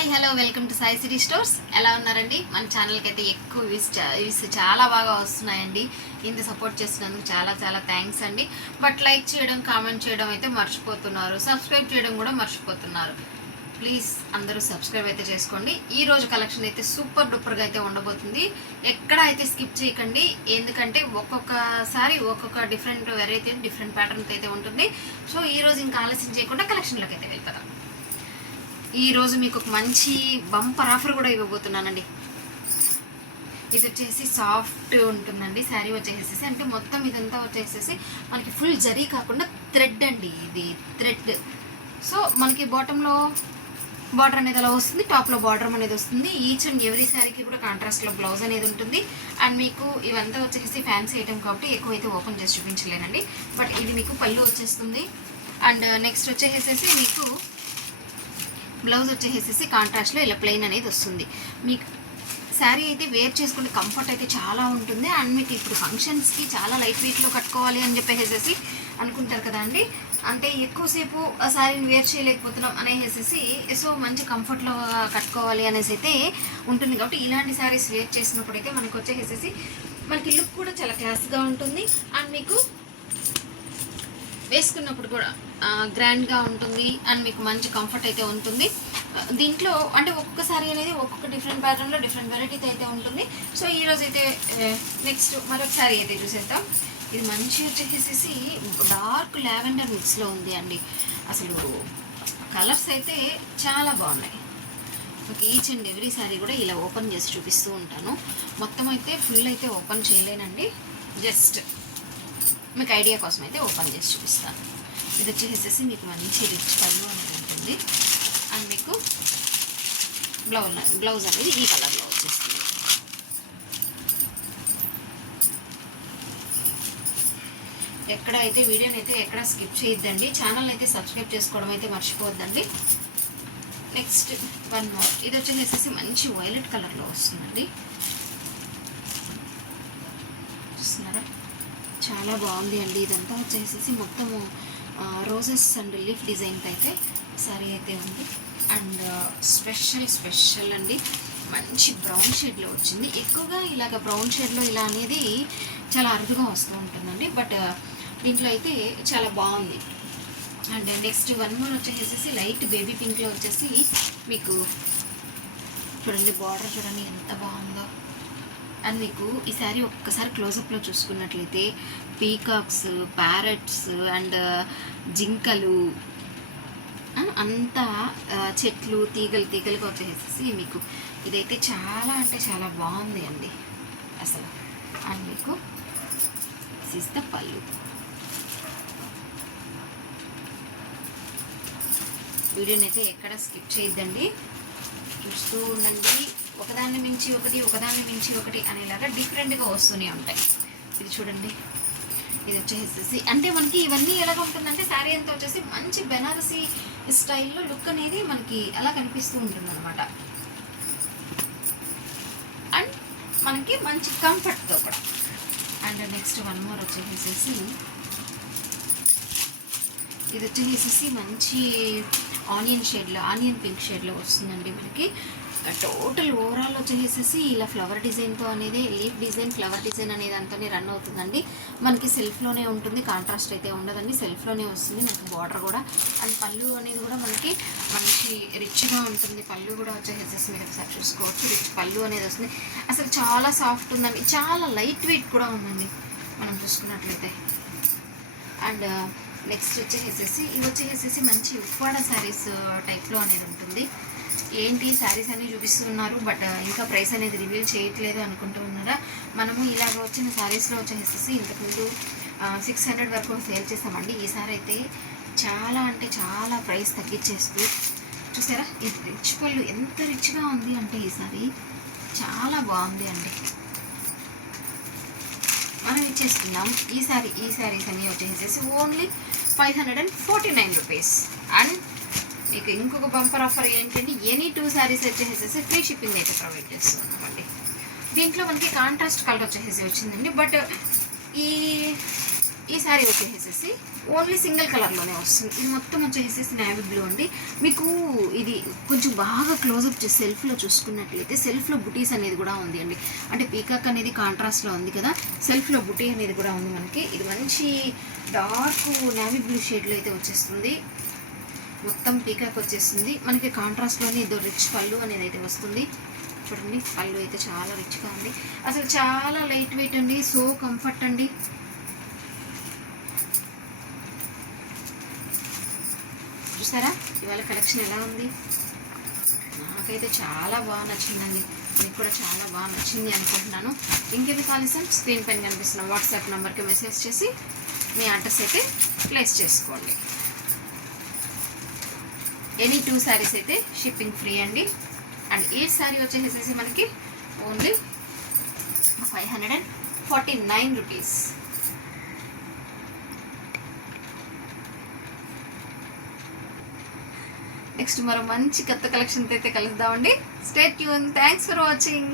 Hi hello welcome to Sai city stores. ఎలా ఉన్నారండి? మన ఛానల్కి అయితే ఎక్కువ వ్యూస్ వ్యూస్ చాలా బాగా వస్తున్నాయండి. ఇంత సపోర్ట్ చేస్తున్నందుకు చాలా చాలా థ్యాంక్స్ అండి. బట్ లైక్ చేయడం కామెంట్ చేయడం అయితే మర్చిపోతున్నారు. సబ్స్క్రైబ్ చేయడం కూడా మర్చిపోతున్నారు. ప్లీజ్ అందరూ సబ్స్క్రైబ్ అయితే చేసుకోండి. ఈ రోజు కలెక్షన్ అయితే సూపర్ డూపర్గా అయితే ఉండబోతుంది. ఎక్కడ అయితే స్కిప్ చేయకండి. ఎందుకంటే ఒక్కొక్కసారి ఒక్కొక్క డిఫరెంట్ వెరైటీ డిఫరెంట్ ప్యాటర్న్తో అయితే ఉంటుంది. సో ఈ రోజు ఇంకా ఆలస్యం చేయకుండా కలెక్షన్లోకి అయితే వెళ్ళిపోతాం ఈరోజు మీకు ఒక మంచి బంపర్ ఆఫర్ కూడా ఇవ్వబోతున్నానండి. ఇది వచ్చేసి సాఫ్ట్ ఉంటుందండి. శారీ వచ్చేసేసి అంటే మొత్తం ఇదంతా వచ్చేసేసి మనకి ఫుల్ జరీ కాకుండా థ్రెడ్ అండి ఇది థ్రెడ్. సో మనకి బాటంలో బార్డర్ అనేది అలా వస్తుంది టాప్లో బార్డర్ అనేది వస్తుంది. ఈచ్ అండ్ ఎవ్రీ శారీకి కూడా కాంట్రాస్ట్లో బ్లౌజ్ అనేది ఉంటుంది. అండ్ మీకు ఇవంతా వచ్చేసి ఫ్యాన్సీ ఐటమ్ కాబట్టి ఎక్కువ అయితే ఓపెన్ చేసి చూపించలేనండి. బట్ ఇది మీకు పళ్ళు వచ్చేస్తుంది. అండ్ నెక్స్ట్ uh, వచ్చేసేసి మీకు బ్లౌజ్ వచ్చేసేసి కాంట్రాస్ట్లో ఇలా ప్లెయిన్ అనేది వస్తుంది. మీకు శారీ అయితే వేర్ చేసుకుంటే కంఫర్ట్ అయితే చాలా ఉంటుంది. అండ్ మీకు ఇప్పుడు ఫంక్షన్స్కి చాలా లైట్ వెయిట్లో కట్టుకోవాలి అని చెప్పేసేసి అనుకుంటారు కదా అండి. అంటే ఎక్కువసేపు ఆ శారీని వేర్ చేయలేకపోతున్నాం అనేసేసి సో మంచి కంఫర్ట్లో కట్టుకోవాలి అనేసి అయితే ఉంటుంది. కాబట్టి ఇలాంటి శారీస్ వేర్ చేసినప్పుడు అయితే మనకు వచ్చేసేసి మనకి లుక్ కూడా చాలా క్లాస్గా ఉంటుంది. అండ్ మీకు వేసుకున్నప్పుడు కూడా గ్రాండ్గా ఉంటుంది అండ్ మీకు మంచి కంఫర్ట్ అయితే ఉంటుంది. దీంట్లో అంటే ఒక్కొక్కసారి అనేది ఒక్కొక్క డిఫరెంట్ ప్యాటర్న్లో డిఫరెంట్ వెరైటీతో అయితే ఉంటుంది. సో ఈరోజు అయితే నెక్స్ట్ మరొక సారీ అయితే చూసేద్దాం. ఇది మంచి వచ్చేసేసి డార్క్ లావెండర్ మిక్స్లో ఉంది అండి. అసలు కలర్స్ అయితే చాలా బాగున్నాయి. మీకు ఈచ్ అండ్ ఎవ్రీ సారీ కూడా ఇలా ఓపెన్ చేసి చూపిస్తూ ఉంటాను. మొత్తం అయితే ఫుల్ అయితే ఓపెన్ చేయలేనండి. జస్ట్ మీకు ఐడియా కోసం అయితే ఓపెన్ చేసి చూపిస్తాను. ఇది వచ్చేసేసి మీకు మంచి రిచ్ పళ్ళు అనేది ఉంటుంది. అండ్ మీకు బ్లౌజ్ బ్లౌజ్ అనేది ఈ కలర్లో వచ్చేస్తుంది. ఎక్కడ అయితే వీడియోని అయితే ఎక్కడ స్కిప్ చేయొద్దండి. ఛానల్ అయితే సబ్స్క్రైబ్ చేసుకోవడం అయితే మర్చిపోవద్దండి. Next one more. ఇది వచ్చేసేసి మంచి వైలెట్ కలర్లో వస్తుందండి. చాలా బాగుంది అండి. ఇదంతా వచ్చేసేసి మొత్తము రోజెస్ అండ్ లీఫ్ డిజైన్తో అయితే సారీ అయితే ఉంది. అండ్ స్పెషల్ స్పెషల్ అండి. మంచి బ్రౌన్ షేడ్లో వచ్చింది. ఎక్కువగా ఇలాగ బ్రౌన్ షేడ్లో ఇలా అనేది చాలా అరుదుగా వస్తూ ఉంటుందండి. బట్ దీంట్లో అయితే చాలా బాగుంది. అండ్ నెక్స్ట్ వన్ మోర్ వచ్చేసేసి లైట్ బేబీ పింక్లో వచ్చేసి మీకు చూడండి బార్డర్ చూడండి ఎంత బాగుందో. అండ్ మీకు ఈ శారీ ఒక్కసారి క్లోజప్లో చూసుకున్నట్లయితే పీకాక్స్ ప్యారెట్స్ అండ్ జింకలు అంతా చెట్లు తీగలు తీగలుగా వచ్చేసేసి మీకు ఇదైతే చాలా అంటే చాలా బాగుంది అండి అసలు. అండ్ మీకు సిస్త పళ్ళు. వీడియోని అయితే ఎక్కడ స్కిప్ చేయొద్దండి. చూస్తూ ఉండండి. ఒకదాన్ని మించి ఒకటి ఒకదాన్ని మించి ఒకటి అనేలాగా డిఫరెంట్గా వస్తూనే ఉంటాయి. ఇది చూడండి. ఇది వచ్చేసేసి అంటే మనకి ఇవన్నీ ఎలాగ ఉంటుందంటే శారీ అంతా వచ్చేసి మంచి బెనారసీ స్టైల్లో లుక్ అనేది మనకి అలా కనిపిస్తూ ఉంటుంది అనమాట అండ్ మనకి మంచి కంఫర్ట్తో కూడా. అండ్ నెక్స్ట్ వన్ మోర్ వచ్చేసేసి ఇది వచ్చేసేసి మంచి ఆనియన్ షేడ్లో ఆనియన్ పింక్ షేడ్లో వస్తుందండి మనకి. టోటల్ ఓవరాల్ వచ్చేసేసి ఇలా ఫ్లవర్ డిజైన్తో అనేది లీఫ్ డిజైన్ ఫ్లవర్ డిజైన్ అనేది అంతానే రన్ అవుతుందండి. మనకి సెల్ఫ్లోనే ఉంటుంది కాంట్రాస్ట్ అయితే ఉండదండి. సెల్ఫ్లోనే వస్తుంది మనకి బార్డర్ కూడా. అండ్ పళ్ళు అనేది కూడా మనకి మంచి రిచ్గా ఉంటుంది. పళ్ళు కూడా వచ్చేసేసి మీరు ఒకసారి చూసుకోవచ్చు రిచ్ పళ్ళు అనేది వస్తుంది. అసలు చాలా సాఫ్ట్ ఉందండి. చాలా లైట్ వెయిట్ కూడా ఉందండి మనం చూసుకున్నట్లయితే. అండ్ నెక్స్ట్ వచ్చేసేసి ఇవి వచ్చేసేసి మంచి ఉప్పాడ శారీస్ టైప్లో uh, అనేది ఉంటుంది. ఏంటి శారీస్ అన్ని చూపిస్తున్నారు బట్ ఇంకా ప్రైస్ అనేది రివీల్ చేయట్లేదు అనుకుంటూ ఉన్నారా? మనము ఇలాగ వచ్చిన శారీస్లో వచ్చేసేసి ఇంతకుముందు సిక్స్ హండ్రెడ్ వరకు సేల్ చేస్తామండి ఈసారి అయితే చాలా అంటే చాలా ప్రైస్ తగ్గించేస్తూ చూసారా? ఇది రిచ్ పళ్ళు ఎంత రిచ్గా ఉంది అంటే ఈసారి చాలా బాగుంది అండి. మనం ఇచ్చేస్తున్నాం ఈ సారీ ఈ శారీస్ అన్నీ వచ్చేసేసి only five hundred and forty nine rupees and మీకు ఇంకొక బంపర్ ఆఫర్ ఏంటంటే ఎనీ టూ శారీస్ వచ్చేసేసి ఫ్రీ షిప్పింగ్ అయితే ప్రొవైడ్ చేస్తున్నామండి. దీంట్లో మనకి కాంట్రాస్ట్ కలర్ వచ్చేసేసి వచ్చిందండి బట్ ఈ ఈ శారీ వచ్చేసేసి ఓన్లీ సింగిల్ కలర్లోనే వస్తుంది. ఇది మొత్తం వచ్చేసేసి నేవీ బ్లూ అండి. మీకు ఇది కొంచెం బాగా క్లోజప్ చేసి సెల్ఫ్లో చూసుకున్నట్లయితే సెల్ఫ్లో బుటీస్ అనేది కూడా ఉంది అండి. అంటే పీకాక్ అనేది కాంట్రాస్ట్లో ఉంది కదా సెల్ఫ్లో బుటీ అనేది కూడా ఉంది మనకి. ఇది మంచి డార్క్ నేవీ బ్లూ షేడ్లో అయితే వచ్చేస్తుంది. మొత్తం పీకాక్ వచ్చేస్తుంది మనకి కాంట్రాస్ట్లోనే ఇదో రిచ్ పళ్ళు అనేది అయితే వస్తుంది. చూడండి పళ్ళు అయితే చాలా రిచ్గా ఉంది. అసలు చాలా లైట్ వెయిట్ అండి సో కంఫర్ట్ అండి. చూసారా? ఇవాళ కలెక్షన్ ఎలా ఉంది? నాకైతే చాలా బాగా నచ్చిందండి. మీకు కూడా చాలా బాగా నచ్చింది అనుకుంటున్నాను. ఇంకేది కాలేసం స్క్రీన్ పైన కనిపిస్తున్న వాట్సాప్ నెంబర్కి మెసేజ్ చేసి మీ అడ్రస్ అయితే ప్లేస్ చేసుకోండి. ఎనీ టూ శారీస్ అయితే షిప్పింగ్ ఫ్రీ అండి. అండ్ ఈ శారీ వచ్చేసేసి మనకి only five hundred and forty nine rupees. Next మరో మంచి కొత్త కలెక్షన్తో అయితే కలుద్దామండి. State Yoon thanks for watching